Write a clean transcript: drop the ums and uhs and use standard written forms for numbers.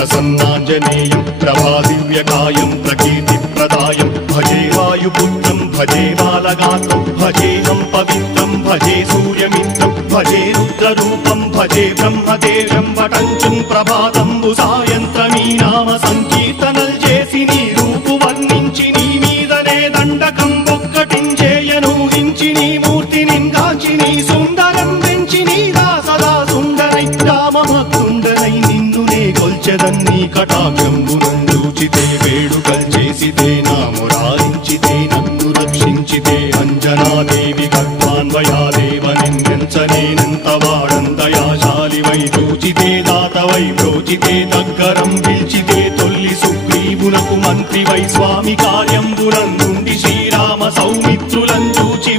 प्रसन्नाञ्जनेयं प्रभादिव्यकायं प्रकीर्तिप्रदायं भजे वायुपुत्रं भजे बालगात्रं भजेऽहं पवित्रं भजे सूर्यमित्रं भजे रुद्ररूपं भजे ब्रह्मदेव्यं वटञ्चं ప్రభాతంబు సాయంత్రమీ నామ సంకీర్తనల్ చేసి నీ రూపు వర్ణించి నీ మీదనే దండకం ఒక్కటించేయనూహించి నీ మూర్తిని గాంచి నీ సుందరం పెంచి నీ దాసదా సుందరై రామభక్తుండనై నిన్నునే కొల్చెదన్నీ కటాక్షంబునందూచితే వేడుకల్ చేసితే నా మురారించితే నన్ను రక్షించితే అంజనాదేవి ఖడ్వాన్వయాదేవ నిన్నెంచనేనంత వాడందయాశాలివై చూచితే దాతవై ప్రోచితే దగ్గరం పిలిచితే తొల్లి సుగ్రీవునకు మంత్రివై స్వామి కార్యంబునందుండి శ్రీరామ సౌమిత్రులను చూచి